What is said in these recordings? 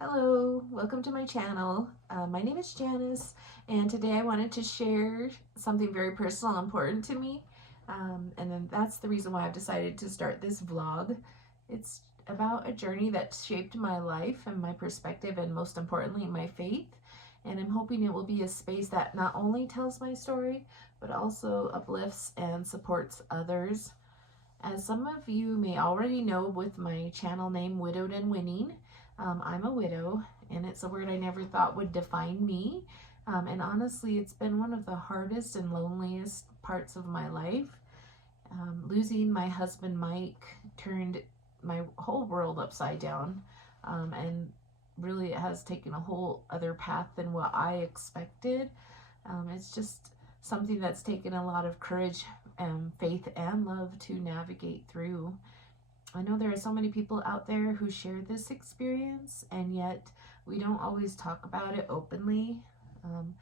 Hello, welcome to my channel. My name is Janice, and today I wanted to share something very personal and important to me. And then that's the reason why I've decided to start this vlog. It's about a journey that shaped my life and my perspective, and most importantly, my faith. And I'm hoping it will be a space that not only tells my story, but also uplifts and supports others. As some of you may already know with my channel name, Widowed and Winning, I'm a widow, and it's a word I never thought would define me. And honestly, it's been one of the hardest and loneliest parts of my life. Losing my husband, Mike, turned my whole world upside down, and really it has taken a whole other path than what I expected. It's just something that's taken a lot of courage and faith and love to navigate through. I know there are so many people out there who share this experience, and yet we don't always talk about it openly. Um,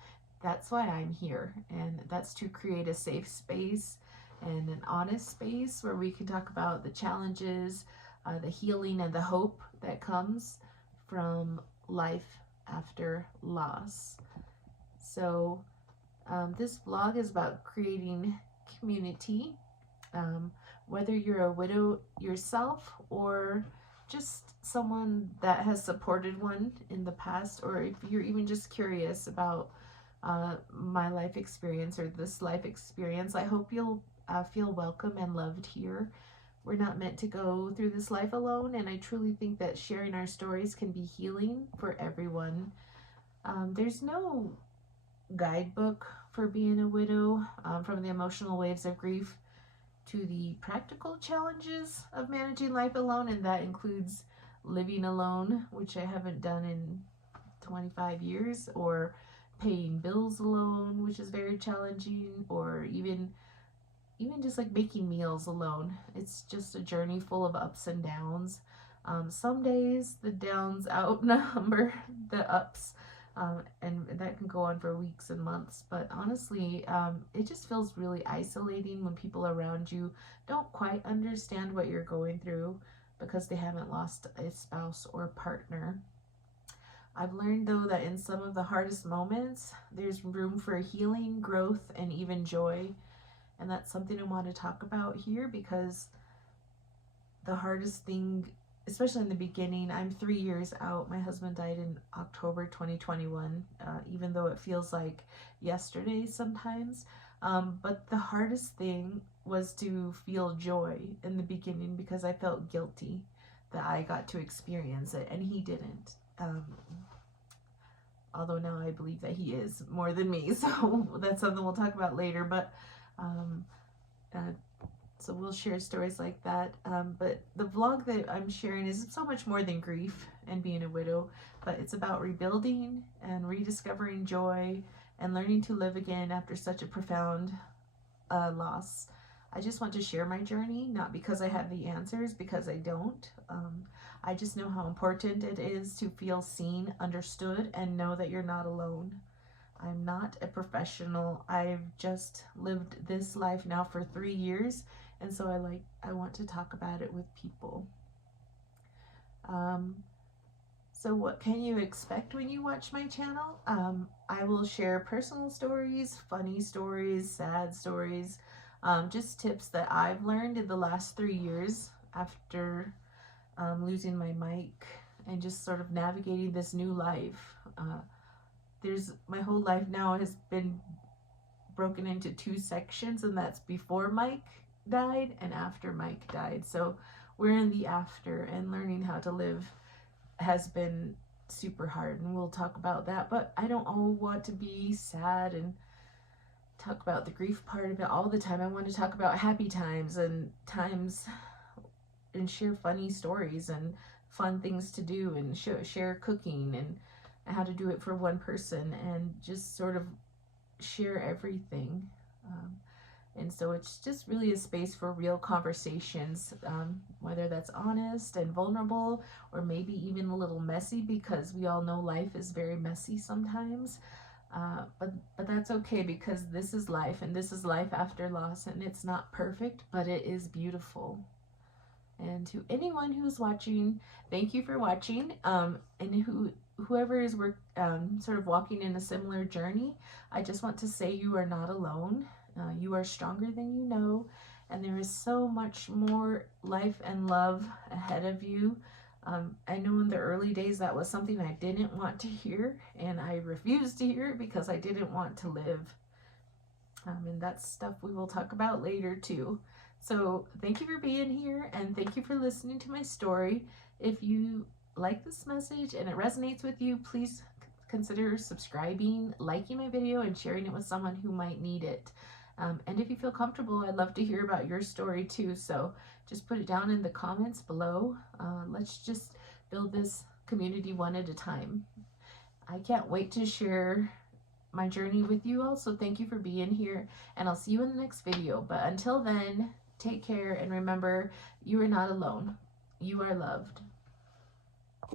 that's why I'm here, and that's to create a safe space and an honest space where we can talk about the challenges, the healing, and the hope that comes from life after loss. So, this vlog is about creating community, um, whether you're a widow yourself or just someone that has supported one in the past, or if you're even just curious about my life experience or this life experience. I hope you'll feel welcome and loved here. We're not meant to go through this life alone, and I truly think that sharing our stories can be healing for everyone. There's no guidebook for being a widow, from the emotional waves of grief to the practical challenges of managing life alone, and that includes living alone, which I haven't done in 25 years, or paying bills alone, which is very challenging, or even just like making meals alone. It's just a journey full of ups and downs. Some days the downs outnumber the ups, and that can go on for weeks and months. But honestly, it just feels really isolating when people around you don't quite understand what you're going through because they haven't lost a spouse or partner. I've learned though that in some of the hardest moments, there's room for healing, growth, and even joy. And that's something I want to talk about here because the hardest thing, especially in the beginning, I'm 3 years out. My husband died in October 2021, even though it feels like yesterday sometimes. But the hardest thing was to feel joy in the beginning because I felt guilty that I got to experience it and he didn't. Although now I believe that he is more than me, so that's something we'll talk about later. But um, uh, so we'll share stories like that. But the vlog that I'm sharing is so much more than grief and being a widow, but it's about rebuilding and rediscovering joy and learning to live again after such a profound loss. I just want to share my journey, not because I have the answers, because I don't. I just know how important it is to feel seen, understood, and know that you're not alone. I'm not a professional. I've just lived this life now for 3 years, and so I want to talk about it with people. Um, so what can you expect when you watch my channel? I will share personal stories, funny stories, sad stories, just tips that I've learned in the last 3 years after losing my mic and just sort of navigating this new life. There's my whole life now has been broken into two sections, and that's before Mike died and after Mike died. So we're in the after, and learning how to live has been super hard, and we'll talk about that. But I don't all want to be sad and talk about the grief part of it all the time. I want to talk about happy times and times and share funny stories and fun things to do and share cooking and how to do it for one person and just sort of share everything. And so it's just really a space for real conversations, whether that's honest and vulnerable or maybe even a little messy, because we all know life is very messy sometimes. But that's okay, because this is life, and this is life after loss, and it's not perfect, but it is beautiful. And to anyone who's watching, thank you for watching. And whoever is sort of walking in a similar journey, I just want to say you are not alone. You are stronger than you know, and there is so much more life and love ahead of you. I know in the early days that was something I didn't want to hear, and I refused to hear it because I didn't want to live. And that's stuff we will talk about later too. So thank you for being here, and thank you for listening to my story. If you like this message and it resonates with you, please consider subscribing, liking my video, and sharing it with someone who might need it. And if you feel comfortable, I'd love to hear about your story too. So just put it down in the comments below. Let's just build this community one at a time. I can't wait to share my journey with you all. So thank you for being here, and I'll see you in the next video. But until then, take care, and remember, you are not alone. You are loved.